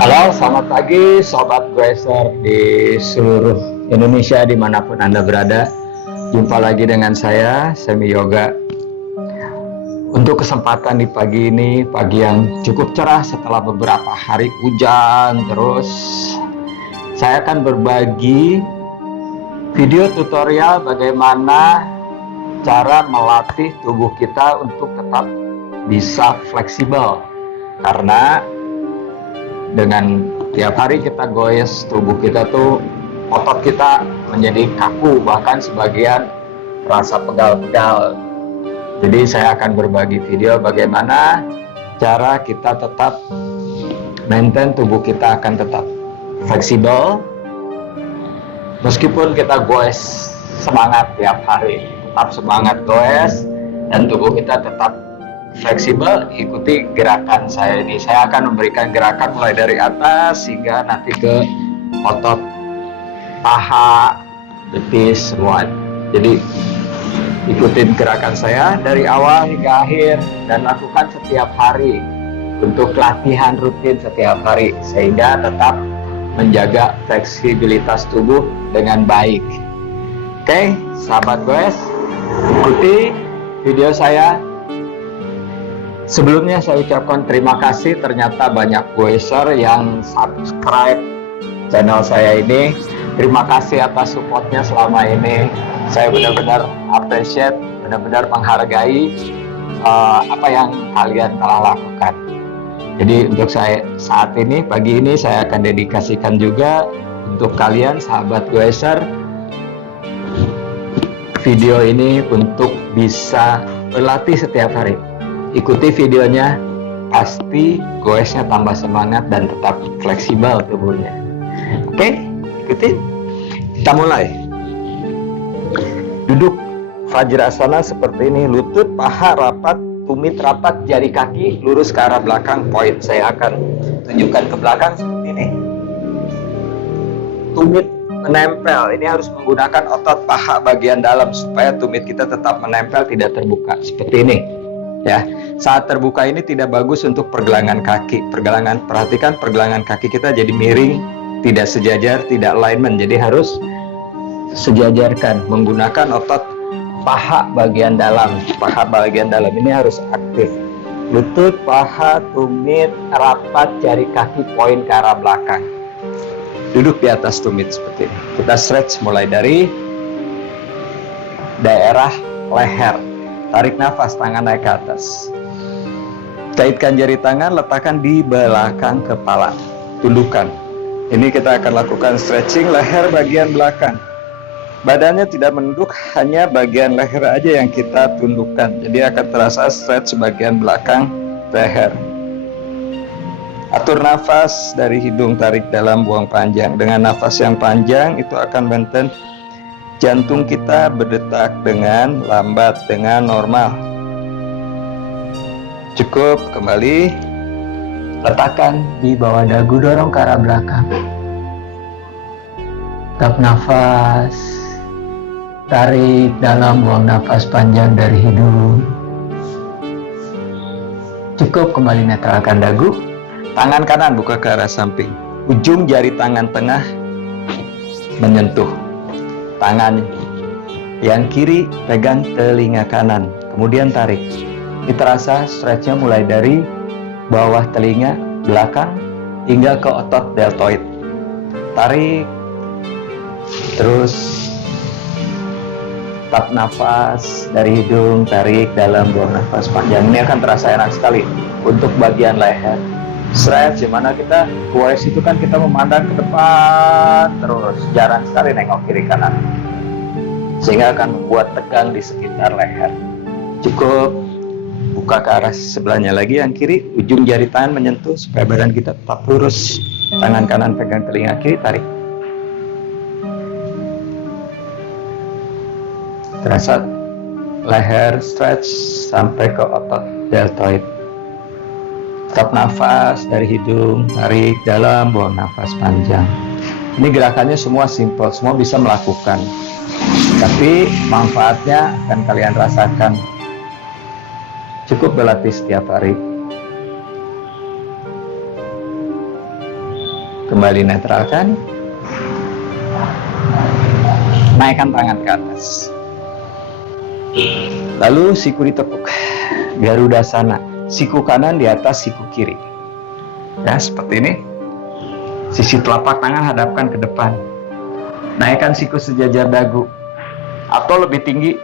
Halo, selamat pagi Sobat Gracer di seluruh Indonesia dimanapun Anda berada. Jumpa lagi dengan saya, Semi Yoga. Untuk kesempatan di pagi ini, pagi yang cukup cerah setelah beberapa hari hujan terus, saya akan berbagi video tutorial bagaimana cara melatih tubuh kita untuk tetap bisa fleksibel. Karena dengan tiap hari kita goes tubuh kita tuh, otot kita menjadi kaku, bahkan sebagian terasa pegal-pegal. Jadi saya akan berbagi video bagaimana cara kita tetap maintain tubuh kita akan tetap fleksibel meskipun kita goes semangat tiap hari. Tetap semangat goes dan tubuh kita tetap fleksibel. Ikuti gerakan saya ini. Saya akan memberikan gerakan mulai dari atas hingga nanti ke otot paha, betis, semua. Jadi ikutin gerakan saya dari awal hingga akhir dan lakukan setiap hari untuk latihan rutin setiap hari sehingga tetap menjaga fleksibilitas tubuh dengan baik. Oke, sahabat goes, ikuti video saya. Sebelumnya saya ucapkan terima kasih, ternyata banyak goeser yang subscribe channel saya ini. Terima kasih atas supportnya selama ini. Saya benar-benar appreciate, benar-benar menghargai apa yang kalian telah lakukan. Jadi untuk saya saat ini, pagi ini saya akan dedikasikan juga untuk kalian sahabat goeser video ini untuk bisa berlatih setiap hari. Ikuti videonya, pasti goesnya tambah semangat dan tetap fleksibel tubuhnya. Oke, ikuti. Kita mulai. Duduk Vajrasana seperti ini, lutut paha rapat, tumit rapat, jari kaki lurus ke arah belakang. Poin saya akan tunjukkan ke belakang seperti ini. Tumit menempel, ini harus menggunakan otot paha bagian dalam supaya tumit kita tetap menempel, tidak terbuka seperti ini. Ya, saat terbuka ini tidak bagus untuk pergelangan kaki. Perhatikan pergelangan kaki kita jadi miring, tidak sejajar, tidak alignment. Jadi harus sejajarkan menggunakan otot paha bagian dalam. Paha bagian dalam ini harus aktif. Lutut, paha, tumit, rapat, jari kaki poin ke arah belakang. Duduk di atas tumit seperti ini. Kita stretch mulai dari daerah leher. Tarik nafas, tangan naik ke atas. Kaitkan jari tangan, letakkan di belakang kepala. Tundukkan. Ini kita akan lakukan stretching leher bagian belakang. Badannya tidak menunduk, hanya bagian leher aja yang kita tundukkan. Jadi akan terasa stretch bagian belakang leher. Atur nafas dari hidung, tarik dalam, buang panjang. Dengan nafas yang panjang itu akan maintain jantung kita berdetak dengan lambat, dengan normal. Cukup, kembali. Letakkan di bawah dagu, dorong ke arah belakang. Tap nafas. Tarik dalam, buang nafas panjang dari hidung. Cukup, kembali netralkan dagu. Tangan kanan buka ke arah samping. Ujung jari tangan tengah menyentuh tangan yang kiri, pegang telinga kanan, kemudian tarik. Ini terasa stretchnya mulai dari bawah telinga belakang hingga ke otot deltoid. Tarik, terus tap nafas dari hidung, tarik dalam, buang nafas panjang. Ini akan terasa enak sekali untuk bagian leher. Stretch dimana kita goes itu kan kita memandang ke depan terus, jarang sekali nengok kiri kanan, sehingga akan membuat tegang di sekitar leher. Cukup, buka ke arah sebelahnya lagi yang kiri, ujung jari tangan menyentuh supaya badan kita tetap lurus. Tangan kanan pegang telinga kiri, tarik. Terasa leher stretch sampai ke otot deltoid. Tap nafas dari hidung, tarik dalam, buang nafas panjang. Ini gerakannya semua simple, semua bisa melakukan. Tapi manfaatnya akan kalian rasakan. Cukup berlatih setiap hari. Kembali netralkan. Naikkan tangan ke atas. Lalu siku ditekuk. Garudasana. Siku kanan di atas siku kiri. Ya, seperti ini. Sisi telapak tangan hadapkan ke depan. Naikkan siku sejajar dagu. Atau lebih tinggi,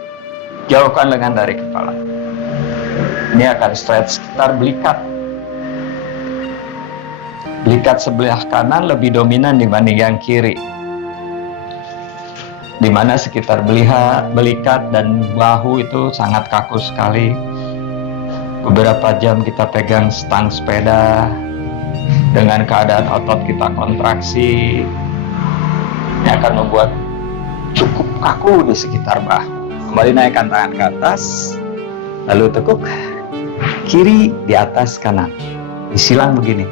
jauhkan lengan dari kepala. Ini akan stretch sekitar belikat. Belikat sebelah kanan lebih dominan dibanding yang kiri. Di mana sekitar belikat dan bahu itu sangat kaku sekali. Beberapa jam kita pegang stang sepeda dengan keadaan otot kita kontraksi, ini akan membuat cukup kaku di sekitar bahu. Kembali naikkan tangan ke atas, lalu tekuk kiri di atas kanan, disilang begini.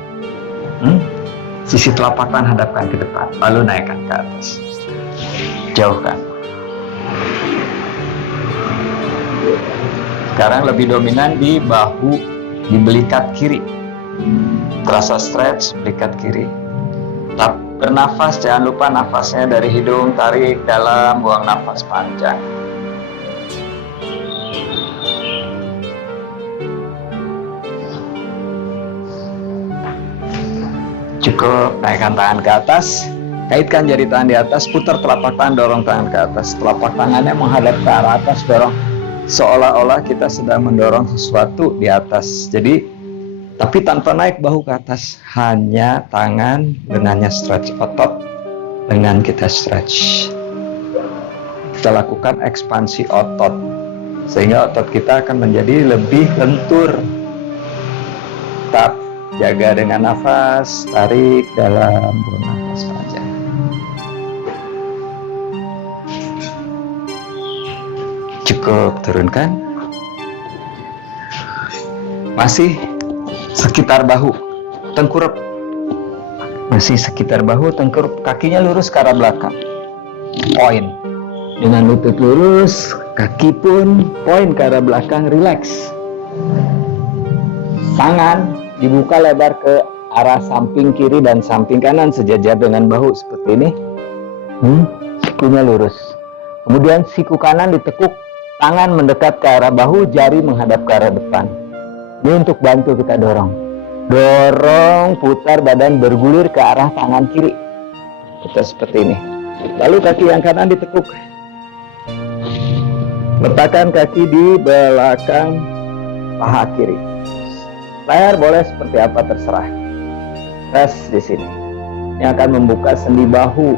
Sisi telapak tangan hadapkan ke depan, lalu naikkan ke atas. Jauhkan. Sekarang lebih dominan di bahu, di belikat kiri. Terasa stretch belikat kiri. Tapi bernafas, jangan lupa nafasnya dari hidung, tarik dalam, buang nafas panjang. Cukup, naikkan tangan ke atas. Kaitkan jari tangan di atas, putar telapak tangan, dorong tangan ke atas. Telapak tangannya menghadap ke arah atas, dorong. Seolah-olah kita sedang mendorong sesuatu di atas. Jadi, tapi tanpa naik bahu ke atas. Hanya tangan, lengannya stretch, otot, lengan kita stretch. Kita lakukan ekspansi otot. Sehingga otot kita akan menjadi lebih lentur. Tetap jaga dengan nafas, tarik dalam, buang nafas panjang. Cukup, turunkan. Masih sekitar bahu, tengkurap. Masih sekitar bahu, tengkurap. Kakinya lurus ke arah belakang. Poin. Dengan lutut lurus, kaki pun poin ke arah belakang, relax. Tangan dibuka lebar ke arah samping kiri dan samping kanan sejajar dengan bahu seperti ini. Sikunya lurus. Kemudian siku kanan ditekuk. Tangan mendekat ke arah bahu, jari menghadap ke arah depan. Ini untuk bantu kita dorong. Dorong, putar badan bergulir ke arah tangan kiri. Kita seperti ini. Lalu kaki yang kanan ditekuk. Letakkan kaki di belakang paha kiri. Leher boleh seperti apa terserah. Rest di sini. Ini akan membuka sendi bahu.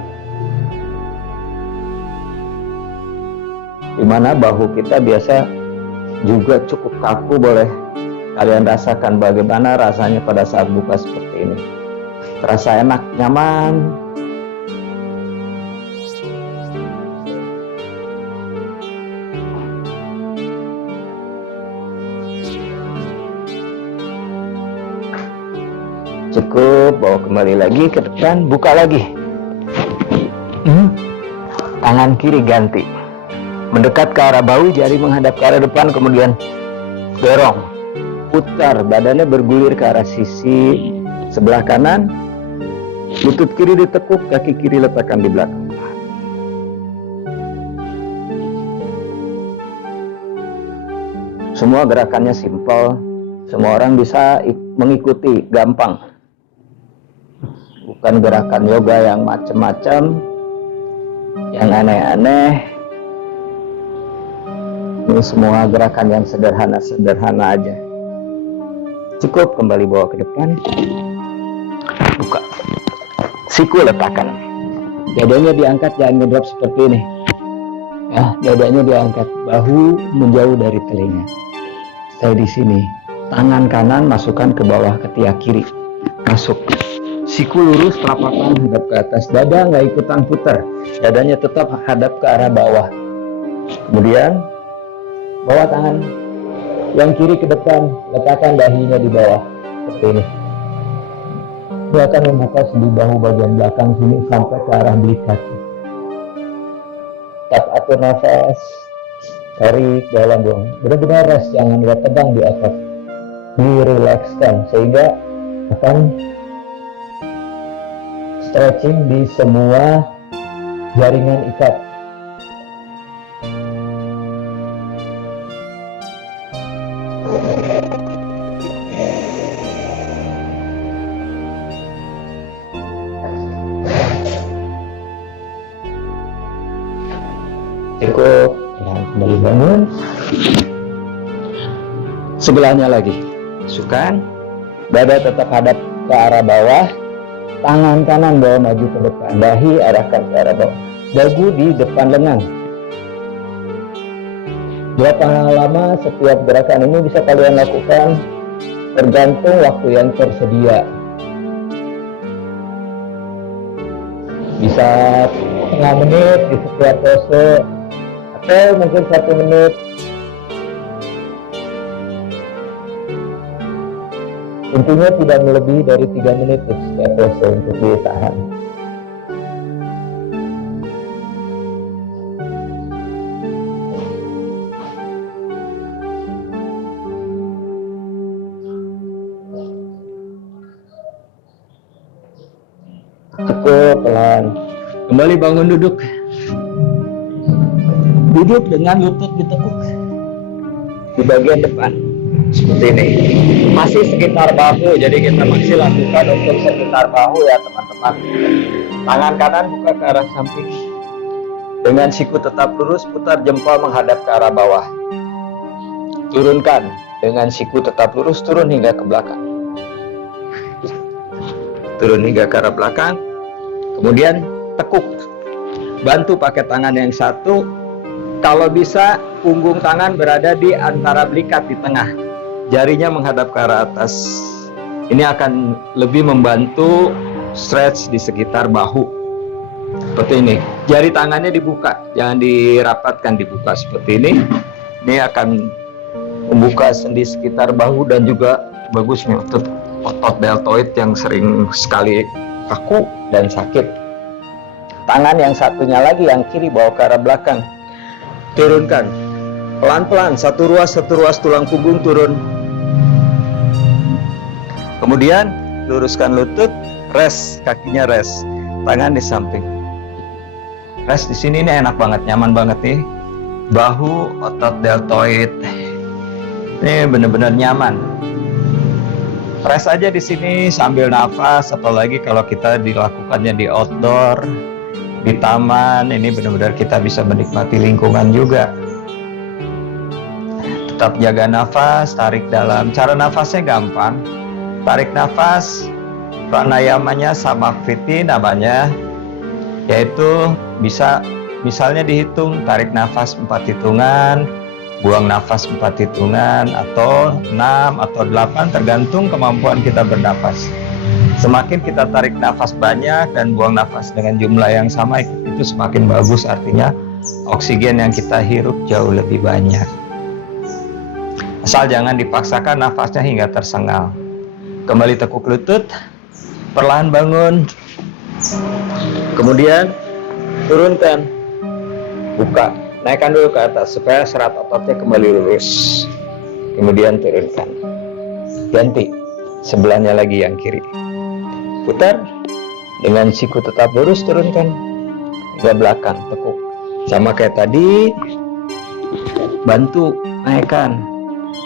Di mana bahu kita biasa juga cukup kaku, boleh kalian rasakan bagaimana rasanya pada saat buka seperti ini. Terasa enak, nyaman. Cukup, bawa kembali lagi ke depan, buka lagi. Tangan kiri ganti. Mendekat ke arah bahu, jari menghadap ke arah depan, kemudian dorong, putar, badannya bergulir ke arah sisi sebelah kanan, lutut kiri ditekuk, kaki kiri letakkan di belakang. Semua gerakannya simpel, semua orang bisa mengikuti, gampang. Bukan gerakan yoga yang macam-macam, yang aneh-aneh. Ini semua gerakan yang sederhana-sederhana aja. Cukup, kembali bawa ke depan. Buka. Siku letakkan. Dadanya diangkat, jangan ngedrop seperti ini. Ya, dadanya diangkat. Bahu menjauh dari telinga. Stay di sini. Tangan kanan masukkan ke bawah ketiak kiri. Masuk. Siku lurus, telapak tangan hadap ke atas. Dada nggak ikutan putar. Dadanya tetap hadap ke arah bawah. Kemudian bawa tangan yang kiri ke depan, letakkan dahinya di bawah seperti ini. Ini akan membuka sendi bahu bagian belakang sini sampai ke arah belikat. Tetap atur nafas, tarik dalam, buang. Benar-benar rest, jangan lihat tegang di otot. Direlakskan sehingga akan stretching di semua jaringan ikat. Cukup, dan kembali bangun. Sebelahnya lagi, sukan, dada tetap hadap ke arah bawah, tangan kanan bawa maju ke depan, dahi arahkan ke arah bawah, dagu di depan lengan. Berapa lama setiap gerakan ini bisa kalian lakukan? Tergantung waktu yang tersedia. Bisa setengah menit di setiap pose, atau mungkin 1 menit. Intinya tidak melebihi dari 3 menit di setiap pose untuk ditahan. Cukup, pelan. Kembali bangun duduk. Duduk dengan lutut ditekuk di bagian depan seperti ini. Masih sekitar bahu, jadi kita masih lakukan untuk sekitar bahu ya teman-teman. Tangan kanan buka ke arah samping. Dengan siku tetap lurus, putar jempol menghadap ke arah bawah. Turunkan dengan siku tetap lurus, turun hingga ke belakang. Turun hingga ke arah belakang. Kemudian tekuk. Bantu pakai tangan yang satu. Kalau bisa, punggung tangan berada di antara belikat di tengah. Jarinya menghadap ke arah atas. Ini akan lebih membantu stretch di sekitar bahu. Seperti ini. Jari tangannya dibuka, jangan dirapatkan, dibuka seperti ini. Ini akan membuka sendi sekitar bahu dan juga bagus nih untuk otot deltoid yang sering sekali kaku dan sakit. Tangan yang satunya lagi yang kiri bawa ke arah belakang. Turunkan pelan-pelan, satu ruas tulang punggung turun. Kemudian luruskan lutut, rest, kakinya rest, tangan di samping. Rest di sini nih enak banget, nyaman banget nih. Bahu, otot deltoid, ini benar-benar nyaman. Rest aja di sini sambil nafas, apalagi kalau kita dilakukannya di outdoor, di taman, ini benar-benar kita bisa menikmati lingkungan juga. Tetap jaga nafas, tarik dalam. Cara nafasnya gampang. Tarik nafas, pranayamanya samakriti namanya, yaitu bisa misalnya dihitung, tarik nafas 4 hitungan, buang nafas 4 hitungan, atau 6 atau 8, tergantung kemampuan kita bernafas. Semakin kita tarik nafas banyak dan buang nafas dengan jumlah yang sama, itu semakin bagus, artinya oksigen yang kita hirup jauh lebih banyak. Asal jangan dipaksakan nafasnya hingga tersengal. Kembali tekuk lutut, perlahan bangun. Kemudian turunkan, buka, naikkan dulu ke atas supaya serat ototnya kembali lurus. Kemudian turunkan, ganti sebelahnya lagi yang kiri. Putar, dengan siku tetap lurus, turunkan ke belakang, tekuk. Sama kayak tadi, bantu naikkan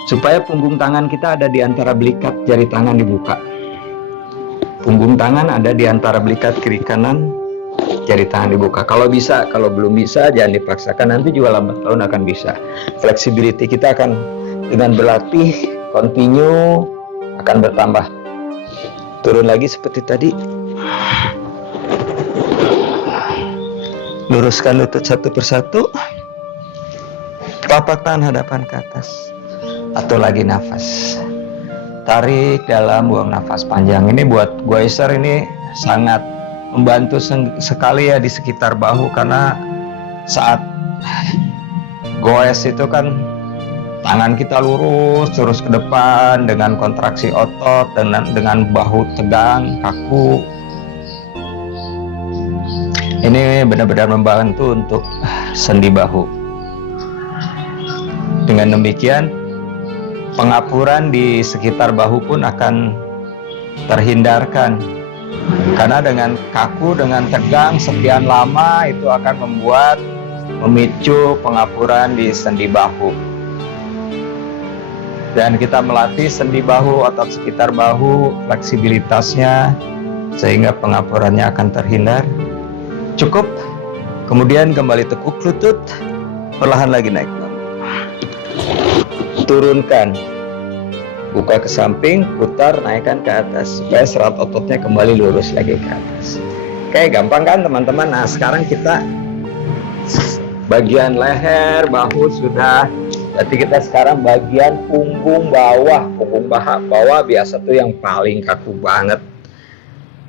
supaya punggung tangan kita ada di antara belikat jari tangan dibuka. Punggung tangan ada di antara belikat kiri kanan, jari tangan dibuka. Kalau bisa, kalau belum bisa jangan dipaksakan, nanti juga lambat laun akan bisa. Flexibility kita akan dengan berlatih continue akan bertambah. Turun lagi seperti tadi. Luruskan lutut satu persatu. Telapak tangan hadapan ke atas. Atau lagi nafas. Tarik dalam, buang nafas panjang. Ini buat goiser ini sangat membantu sekali ya di sekitar bahu, karena saat goes itu kan tangan kita lurus terus ke depan dengan kontraksi otot dan dengan bahu tegang, kaku. Ini benar-benar membantu untuk sendi bahu. Dengan demikian, pengapuran di sekitar bahu pun akan terhindarkan. Karena dengan kaku, dengan tegang sekian lama itu akan memicu pengapuran di sendi bahu. Dan kita melatih sendi bahu, otot sekitar bahu, fleksibilitasnya sehingga pengapurannya akan terhindar. Cukup. Kemudian kembali tekuk lutut, perlahan lagi naik. Turunkan. Buka ke samping, putar, naikkan ke atas supaya serat ototnya kembali lurus lagi ke atas. Oke, gampang kan teman-teman? Nah, sekarang kita bagian leher, bahu sudah. Berarti kita sekarang bagian punggung bawah. Punggung bawah biasa tuh yang paling kaku banget.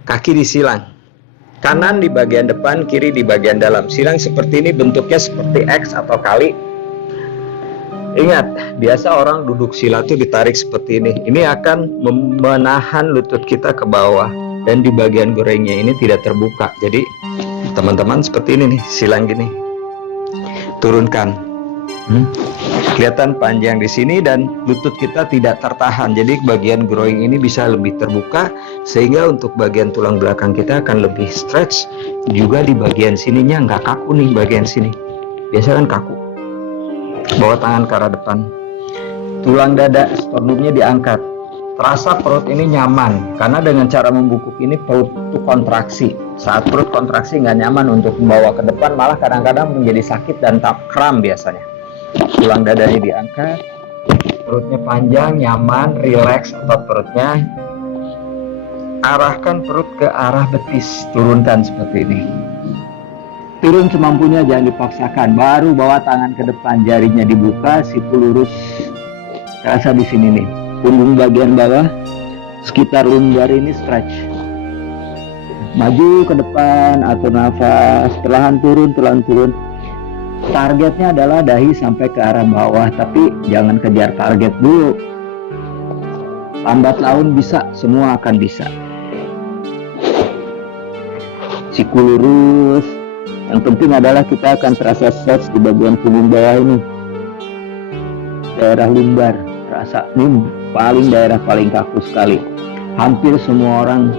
Kaki disilang. Kanan di bagian depan, kiri di bagian dalam. Silang seperti ini, bentuknya seperti X atau kali. Ingat, biasa orang duduk sila tuh ditarik seperti ini. Ini akan menahan lutut kita ke bawah. Dan di bagian gorengnya ini tidak terbuka. Jadi teman-teman seperti ini nih, silang gini. Turunkan. Kelihatan panjang di sini dan lutut kita tidak tertahan. Jadi bagian groin ini bisa lebih terbuka sehingga untuk bagian tulang belakang kita akan lebih stretch. Juga di bagian sininya nggak kaku nih bagian sini. Biasa kan kaku. Bawa tangan ke arah depan. Tulang dada sternumnya diangkat. Terasa perut ini nyaman karena dengan cara membungkuk ini perut itu kontraksi. Saat perut kontraksi nggak nyaman untuk membawa ke depan, malah kadang-kadang menjadi sakit dan kram biasanya. Tulang dadanya diangkat, perutnya panjang, nyaman, rileks otot perutnya. Arahkan perut ke arah betis, turunkan seperti ini. Turun semampunya, jangan dipaksakan. Baru bawa tangan ke depan, jarinya dibuka, siku lurus. Rasa di sini nih, punggung bagian bawah, sekitar lumbar ini stretch. Maju ke depan, atur nafas, perlahan turun. Targetnya adalah dahi sampai ke arah bawah, tapi jangan kejar target dulu. Lambat laun bisa, semua akan bisa. Siku lurus. Yang penting adalah kita akan terasa stretch di bagian punggung bawah ini. Daerah lumbar, terasa ini daerah paling kaku sekali. Hampir semua orang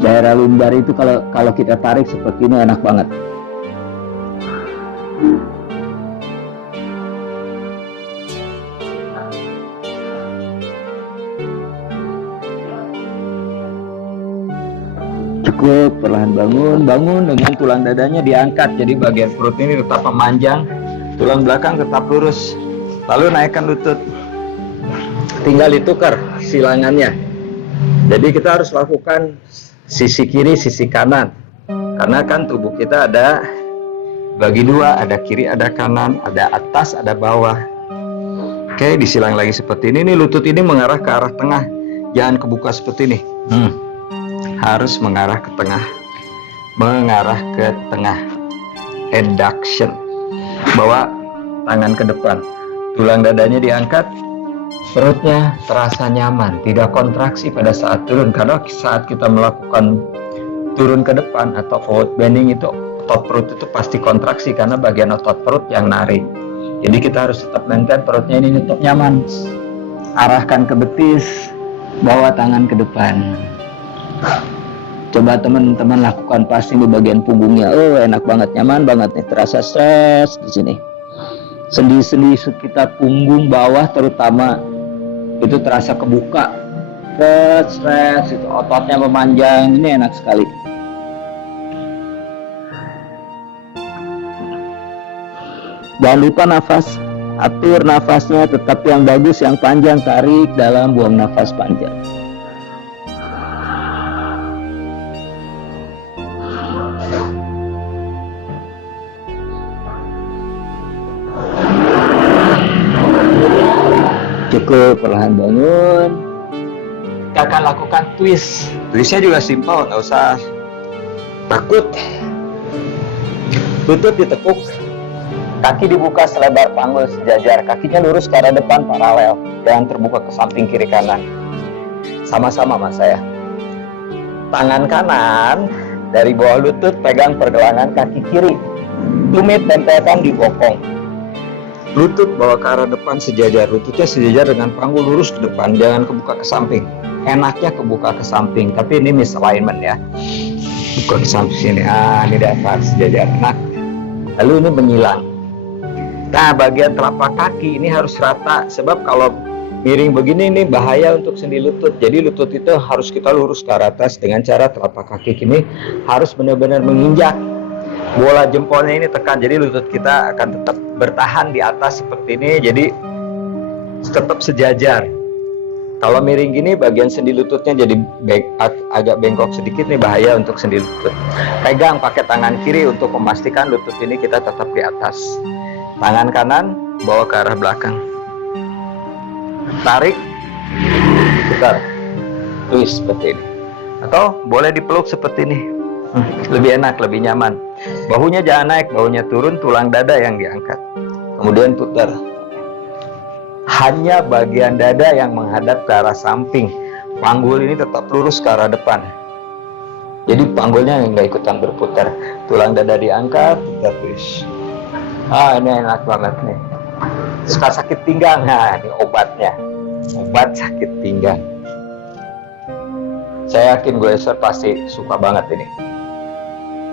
daerah lumbar itu kalau kita tarik seperti ini enak banget. Cukup, perlahan bangun dengan tulang dadanya diangkat, jadi bagian perut ini tetap memanjang, tulang belakang tetap lurus. Lalu naikkan lutut, tinggal ditukar silangannya. Jadi kita harus lakukan sisi kiri, sisi kanan, karena kan tubuh kita ada bagi dua, ada kiri, ada kanan, ada atas, ada bawah. Oke, disilang lagi seperti ini. Lutut ini mengarah ke arah tengah, jangan kebuka seperti ini. Harus mengarah ke tengah, adduction. Bawa tangan ke depan, tulang dadanya diangkat, perutnya terasa nyaman, tidak kontraksi pada saat turun. Karena saat kita melakukan turun ke depan atau forward bending itu otot perut itu pasti kontraksi karena bagian otot perut yang narik. Jadi kita harus tetap maintain perutnya ini tetap nyaman. Arahkan ke betis, bawa tangan ke depan. Coba teman-teman lakukan passing di bagian punggungnya. Oh, enak banget, nyaman banget nih, terasa stress di sini. Sendi-sendi sekitar punggung bawah terutama itu terasa kebuka. Stress, itu ototnya memanjang, ini enak sekali. Jangan lupa nafas, atur nafasnya tetap yang bagus, yang panjang, tarik dalam, buang nafas panjang. Cukup, perlahan bangun. Kita akan lakukan twist. Twistnya juga simpel, nggak usah takut. Lutut ditekuk, kaki dibuka selebar panggul sejajar, kakinya lurus ke arah depan paralel, jangan terbuka ke samping kiri kanan. Sama-sama mas saya. Tangan kanan dari bawah lutut pegang pergelangan kaki kiri, tumit tempelkan di bokong. Lutut bawa ke arah depan sejajar, lututnya sejajar dengan panggul lurus ke depan, jangan kebuka ke samping. enaknya kebuka ke samping, tapi ini misalignment ya, buka ke samping sini. Ini datar sejajar. Nah, lalu ini menyilang. Nah, bagian telapak kaki ini harus rata, sebab kalau miring begini ini bahaya untuk sendi lutut. Jadi lutut itu harus kita lurus ke atas dengan cara telapak kaki ini harus benar-benar menginjak. Bola jempolnya ini tekan, jadi lutut kita akan tetap bertahan di atas seperti ini, jadi tetap sejajar. Kalau miring gini, bagian sendi lututnya jadi agak bengkok sedikit, nih bahaya untuk sendi lutut. Pegang pakai tangan kiri untuk memastikan lutut ini kita tetap di atas. Tangan kanan bawa ke arah belakang. Tarik, putar, twist seperti ini. Atau boleh dipeluk seperti ini. Lebih enak, lebih nyaman. Bahunya jangan naik, bahunya turun, tulang dada yang diangkat. Kemudian putar. Hanya bagian dada yang menghadap ke arah samping. Panggul ini tetap lurus ke arah depan. Jadi panggulnya nggak ikutan berputar. Tulang dada diangkat, putar twist. Ini enak banget nih. Suka sakit pinggang, ini obatnya. Obat sakit pinggang. Saya yakin Goeser pasti suka banget ini.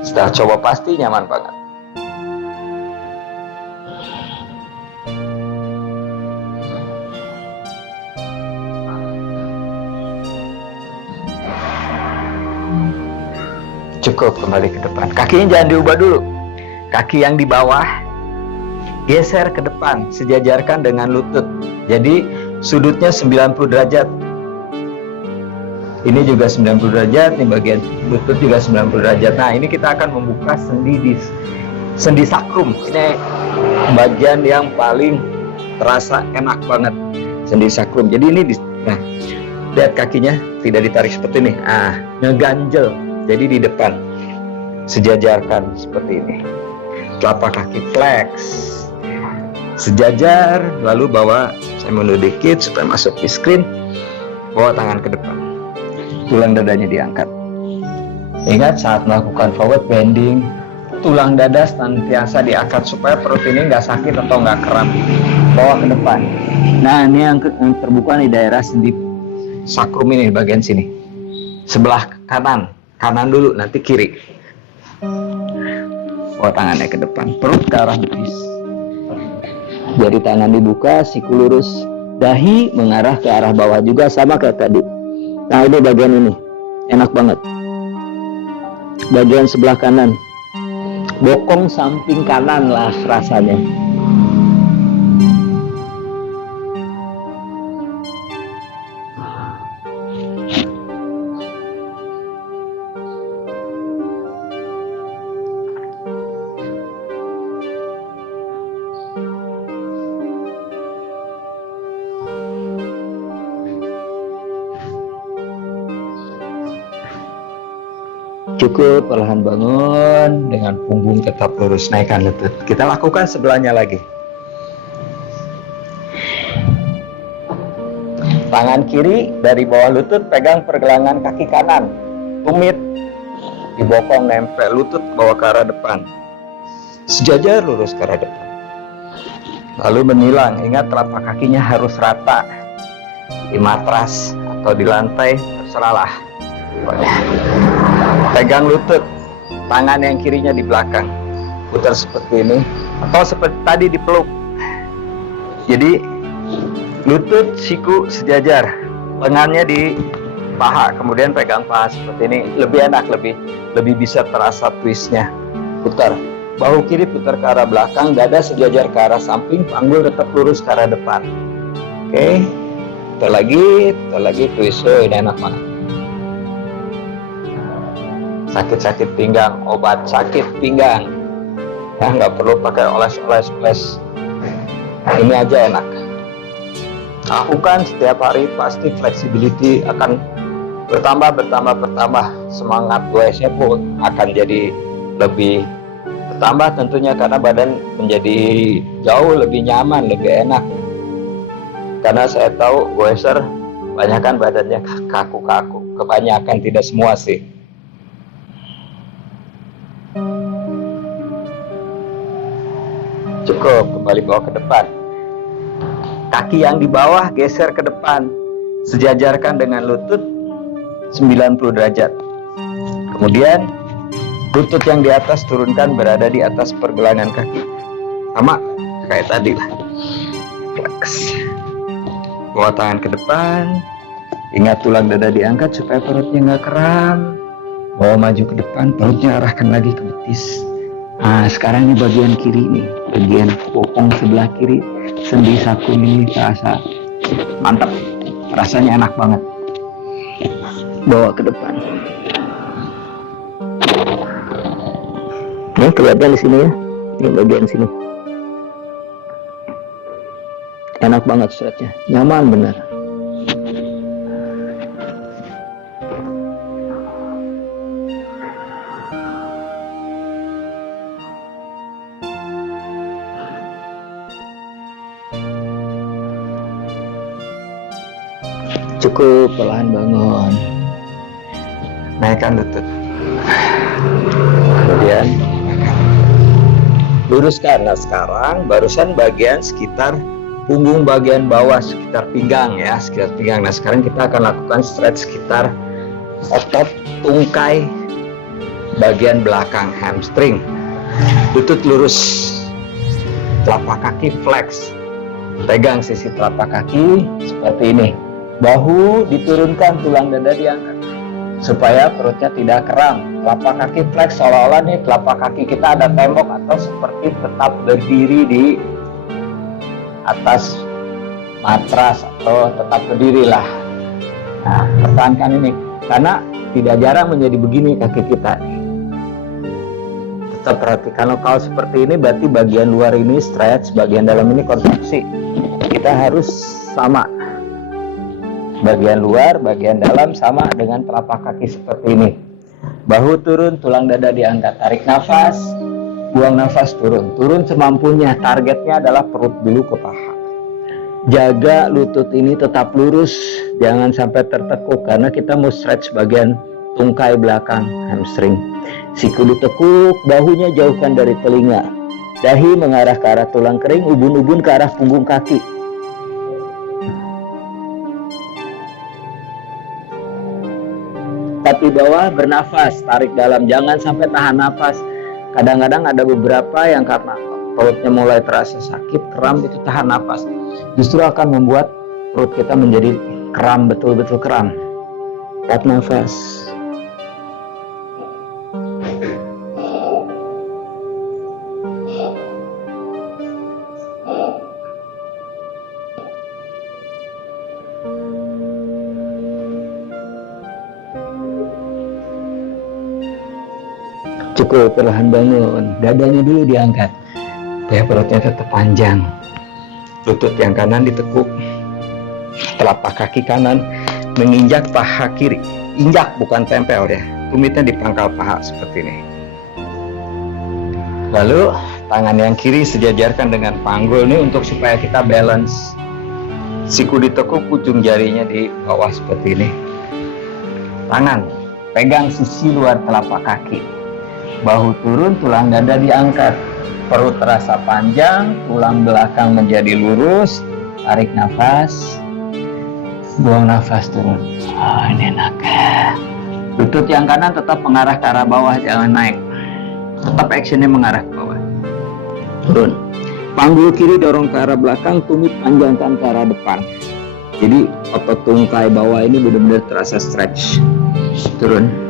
Setelah coba pasti nyaman banget. Cukup, kembali ke depan. Kakinya jangan diubah dulu. Kaki yang di bawah geser ke depan, sejajarkan dengan lutut. Jadi sudutnya 90 derajat. Ini juga 90 derajat, ini bagian lutut juga 90 derajat. Nah, ini kita akan membuka sendi sakrum. Ini bagian yang paling terasa enak banget, sendi sakrum. Jadi ini nah, lihat kakinya tidak ditarik seperti ini. Ngeganjel. Jadi di depan. Sejajarkan seperti ini. Telapak kaki flex. Sejajar, lalu bawa, saya mundur dikit supaya masuk di screen, bawa tangan ke depan, tulang dadanya diangkat. Ingat saat melakukan forward bending, tulang dada senantiasa diangkat supaya perut ini nggak sakit atau nggak kram. Bawa ke depan. Nah, ini yang terbuka di daerah sendi sakrum ini, bagian sini. Sebelah kanan dulu, nanti kiri. Bawa tangannya ke depan, perut ke arah betis. Jari tangan dibuka, siku lurus, dahi mengarah ke arah bawah juga sama kayak tadi. Nah, ini bagian ini enak banget. Bagian sebelah kanan, bokong samping kanan lah rasanya. Cukup, perlahan bangun dengan punggung tetap lurus, naikkan lutut. Kita lakukan sebelahnya lagi. Tangan kiri dari bawah lutut pegang pergelangan kaki kanan. Tumit di bokong nempel, lutut bawa ke arah depan. Sejajar lurus ke arah depan. Lalu menilang, ingat telapak kakinya harus rata. Di matras atau di lantai, terserahlah. Pegang lutut, tangan yang kirinya di belakang, putar seperti ini, atau seperti tadi dipeluk. Jadi lutut, siku sejajar, lengannya di paha, kemudian pegang paha seperti ini. Lebih enak, lebih bisa terasa twistnya. Putar, bahu kiri putar ke arah belakang, dada sejajar ke arah samping, panggul tetap lurus ke arah depan. Oke, putar lagi twist. Ini enak banget. Sakit-sakit pinggang, obat sakit pinggang. Nggak perlu pakai oles-oles. Ini aja enak. Lakukan setiap hari, pasti flexibility akan bertambah. Semangat goesnya pun akan jadi lebih bertambah tentunya, karena badan menjadi jauh lebih nyaman, lebih enak. Karena saya tahu goeser kebanyakan badannya kaku-kaku. Kebanyakan, tidak semua sih. Cukup, kembali bawa ke depan. Kaki yang di bawah geser ke depan. sejajarkan dengan lutut 90 derajat. Kemudian lutut yang di atas turunkan berada di atas pergelangan kaki. Sama kayak tadi lah. Flex. Bawa tangan ke depan. Ingat tulang dada diangkat supaya perutnya nggak kram. Bawa maju ke depan, perutnya arahkan lagi ke betis. Nah, sekarang ini bagian kiri nih, bagian bokong sebelah kiri, sendi saku ini terasa mantap, rasanya enak banget. Bawa ke depan. Ini kelihatan di sini ya, ini bagian sini. Enak banget stretchnya, nyaman bener. Cukup, perlahan bangun. Naikkan lutut. Kemudian luruskan. Nah, sekarang barusan bagian sekitar punggung bagian bawah, sekitar pinggang ya, sekitar pinggang. Nah, sekarang kita akan lakukan stretch sekitar otot tungkai bagian belakang hamstring. Lutut lurus. Telapak kaki flex. Pegang sisi telapak kaki seperti ini. Bahu diturunkan, tulang dada diangkat supaya perutnya tidak kram. Telapak kaki flex, seolah-olah nih telapak kaki kita ada tembok atau seperti tetap berdiri di atas matras atau tetap berdiri lah. Nah, pertahankan ini karena tidak jarang menjadi begini kaki kita. Tetap perhatikan, kalau seperti ini berarti bagian luar ini stretch, bagian dalam ini kontraksi. Kita harus sama. Bagian luar, bagian dalam sama dengan telapak kaki seperti ini. Bahu turun, tulang dada diangkat. Tarik nafas, buang nafas, turun. Turun semampunya, targetnya adalah perut dulu ke paha. Jaga lutut ini tetap lurus, jangan sampai tertekuk karena kita mau stretch bagian tungkai belakang hamstring. Siku ditekuk, bahunya jauhkan dari telinga. Dahi mengarah ke arah tulang kering, ubun-ubun ke arah punggung kaki. Tapi bawah, bernafas, tarik dalam, jangan sampai tahan nafas. Kadang-kadang ada beberapa yang karena perutnya mulai terasa sakit, kram, itu tahan nafas. Justru akan membuat perut kita menjadi kram, betul-betul kram. Tarik nafas. Cukup, perlahan bangun. Dadanya dulu diangkat supaya perutnya tetap panjang. Lutut yang kanan ditekuk. Telapak kaki kanan menginjak paha kiri. Injak, bukan tempel ya. Tumitnya di pangkal paha seperti ini. Lalu tangan yang kiri sejajarkan dengan panggul ini untuk supaya kita balance. Siku ditekuk, ujung jarinya di bawah seperti ini. Tangan pegang sisi luar telapak kaki. Bahu turun, tulang dada diangkat. Perut terasa panjang, tulang belakang menjadi lurus. Tarik nafas. Buang nafas, turun. Oh, ini enak. Lutut yang kanan tetap mengarah ke arah bawah, jangan naik. Tetap actionnya mengarah ke bawah. Turun. Panggul kiri dorong ke arah belakang, tumit panjangkan ke arah depan. Jadi otot tungkai bawah ini benar-benar terasa stretch. Turun.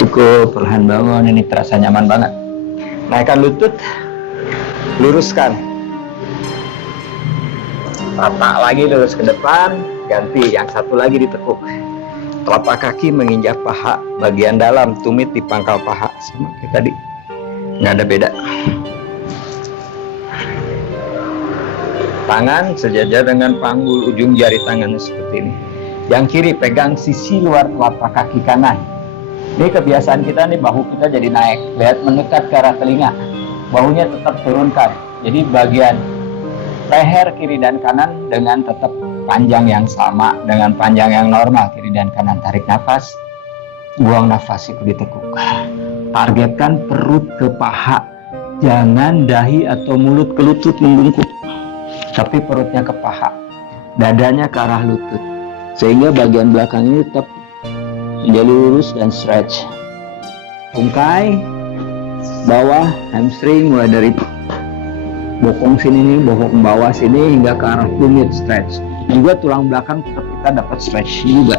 Cukup, perlahan bangun, ini terasa nyaman banget. Naikkan lutut, luruskan. Tapak lagi, lurus ke depan, ganti, yang satu lagi ditekuk. Telapak kaki menginjak paha, bagian dalam, tumit di pangkal paha. Sama kayak tadi, nggak ada beda. Tangan sejajar dengan panggul, ujung jari tangannya seperti ini. Yang kiri pegang sisi luar telapak kaki kanan. Ini kebiasaan kita nih, bahu kita jadi naik. Lihat, mendekat ke arah telinga. Bahunya tetap turunkan. Jadi bagian leher kiri dan kanan dengan tetap panjang yang sama, dengan panjang yang normal kiri dan kanan. Tarik nafas, buang nafas, siku ditekuk. Targetkan perut ke paha. Jangan dahi atau mulut ke lutut membungkuk, tapi perutnya ke paha, dadanya ke arah lutut, sehingga bagian belakang ini tetap menjadi lurus dan stretch. Tungkai, bawah, hamstring, mulai dari bokong sini nih, bokong bawah sini hingga ke arah tumit, stretch. Juga tulang belakang tetap kita dapat stretch juga.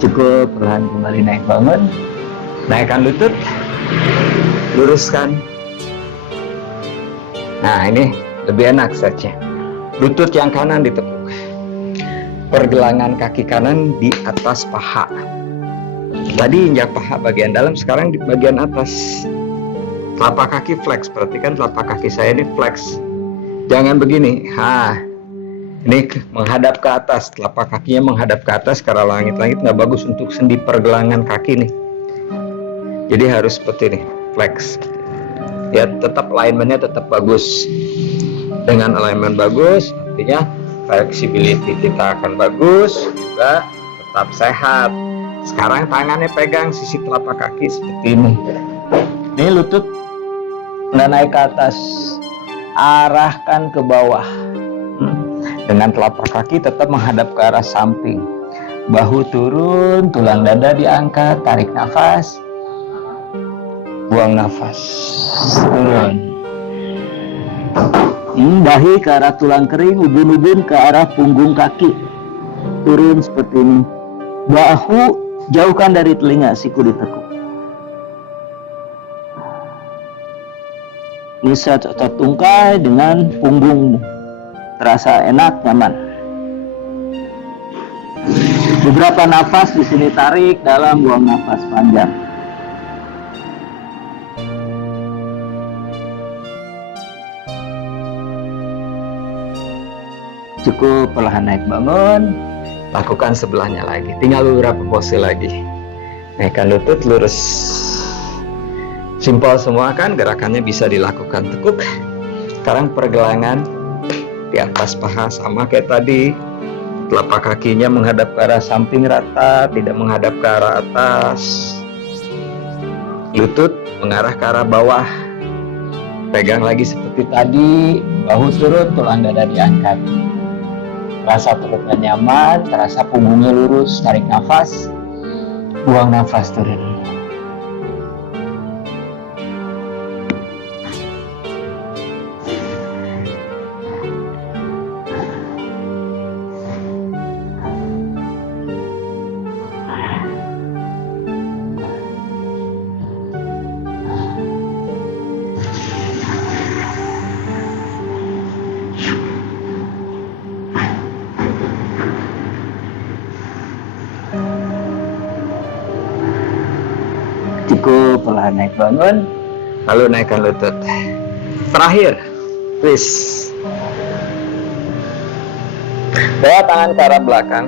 Cukup, perlahan kembali naik bangun, naikkan lutut, luruskan. Nah, ini lebih enak saja. Lutut yang kanan ditekuk, pergelangan kaki kanan di atas paha. Tadi injak paha bagian dalam, sekarang di bagian atas. Telapak kaki flex, perhatikan telapak kaki saya ini flex. Jangan begini. Ini menghadap ke atas, telapak kakinya menghadap ke atas ke arah langit-langit, nggak bagus untuk sendi pergelangan kaki nih. Jadi harus seperti ini, flex. Ya, tetap alignmentnya tetap bagus. Dengan alignment bagus, artinya flexibility kita akan bagus, juga tetap sehat. Sekarang tangannya pegang sisi telapak kaki seperti ini. Ini lutut udah naik ke atas, arahkan ke bawah. Dengan telapak kaki tetap menghadap ke arah samping. Bahu turun, tulang dada diangkat, tarik nafas, buang nafas, turun. Dahi ke arah tulang kering, ubun-ubun ke arah punggung kaki, turun seperti ini. Bahu jauhkan dari telinga, siku ditekuk. Ini set otot tungkai dengan punggungmu. Terasa enak, nyaman. Beberapa nafas di sini, tarik dalam, buang nafas panjang. Cukup, perlahan naik bangun. Lakukan sebelahnya lagi. Tinggal beberapa pose lagi. Naikkan lutut, lurus. Simpel semua kan, gerakannya bisa dilakukan. Tekuk. Sekarang pergelangan di atas paha sama kayak tadi. Telapak kakinya menghadap ke arah samping rata, tidak menghadap ke arah atas. Lutut mengarah ke arah bawah. Pegang lagi seperti tadi. Bahu turun, tulang dada diangkat. Terasa perutnya nyaman, terasa punggungnya lurus. Tarik nafas, buang nafas, turun. Cukup, perlahan naik bangun, lalu naikkan lutut. Terakhir, twist. Bawa tangan ke arah belakang,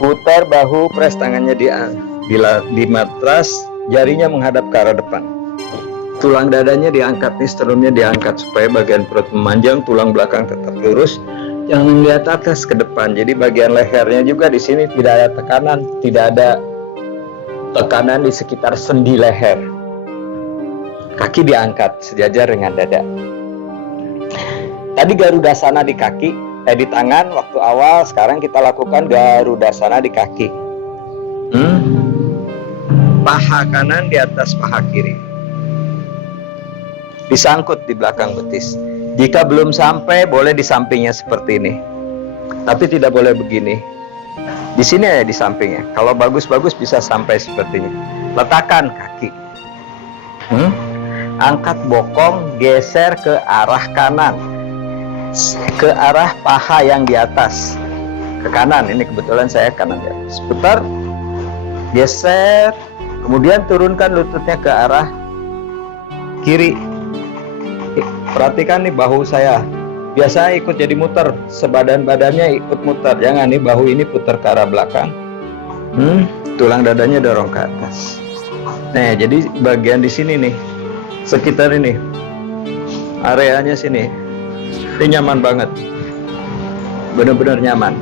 putar bahu, press tangannya di matras, jarinya menghadap ke arah depan. Tulang dadanya diangkat nih, sternumnya diangkat supaya bagian perut memanjang, tulang belakang tetap lurus. Jangan lihat atas ke depan. Jadi bagian lehernya juga di sini tidak ada tekanan, tidak ada tekanan di sekitar sendi leher. Kaki diangkat sejajar dengan dada. Tadi Garudasana di kaki, di tangan waktu awal. Sekarang kita lakukan Garudasana di kaki. Paha kanan di atas paha kiri, disangkut di belakang betis. Jika belum sampai, boleh di sampingnya seperti ini, tapi tidak boleh begini. Di sini ya, di sampingnya. Kalau bagus-bagus bisa sampai seperti ini. Letakkan kaki. angkat bokong, geser ke arah kanan, ke arah paha yang di atas, ke kanan. Ini kebetulan saya kanan ya. Sebentar, geser, kemudian turunkan lututnya ke arah kiri. Perhatikan nih bahu saya, biasa ikut jadi muter, sebadan-badannya ikut muter. Jangan nih bahu ini putar ke arah belakang. Tulang dadanya dorong ke atas. Nah, jadi bagian di sini nih, sekitar ini, areanya sini, ini nyaman banget, bener-bener nyaman.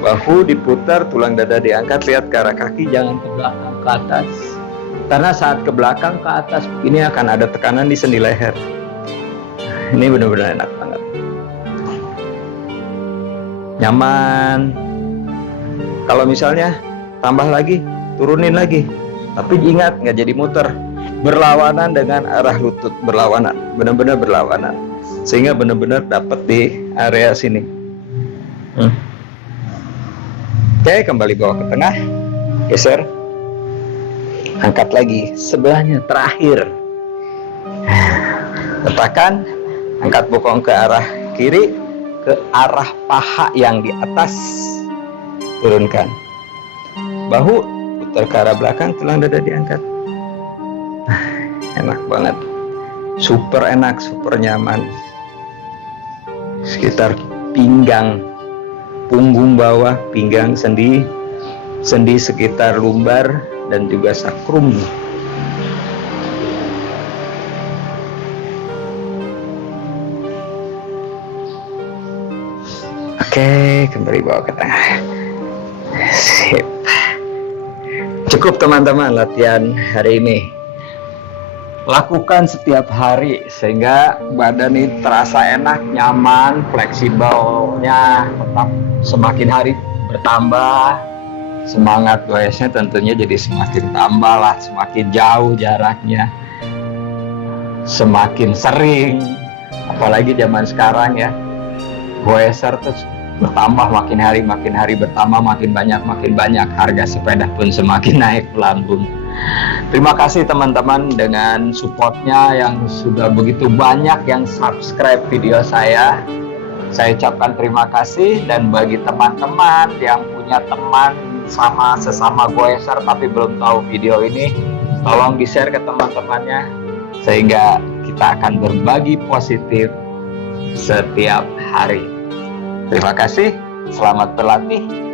Bahu diputar, tulang dada diangkat, lihat ke arah kaki, jangan ke belakang ke atas. Karena saat ke belakang ke atas, ini akan ada tekanan di sendi leher. Ini bener-bener enak banget, nyaman. Kalau misalnya tambah lagi, turunin lagi, tapi ingat nggak jadi muter, berlawanan dengan arah lutut, berlawanan, benar-benar berlawanan, sehingga benar-benar dapat di area sini. Oke, kembali bawa ke tengah, geser, angkat lagi, sebelahnya terakhir, letakkan, angkat bokong ke arah kiri, ke arah paha yang di atas, turunkan, bahu putar ke arah belakang, tulang dada diangkat. Enak banget, super enak, super nyaman. Sekitar pinggang, punggung bawah, pinggang, sendi sekitar lumbar dan juga sakrum. Oke, kembali bawa ke tengah. Sip. Cukup teman-teman latihan hari ini. Lakukan setiap hari sehingga badan ini terasa enak, nyaman, fleksibelnya tetap semakin hari bertambah. Semangat goesnya tentunya jadi semakin tambah lah, semakin jauh jaraknya, semakin sering. Apalagi zaman sekarang ya, goeser terus bertambah, makin hari bertambah, makin banyak, harga sepeda pun semakin naik melambung. Terima kasih teman-teman dengan supportnya yang sudah begitu banyak yang subscribe video saya. Saya ucapkan terima kasih. Dan bagi teman-teman yang punya teman sesama goeser tapi belum tahu video ini, tolong di-share ke teman-temannya sehingga kita akan berbagi positif setiap hari. Terima kasih, selamat berlatih.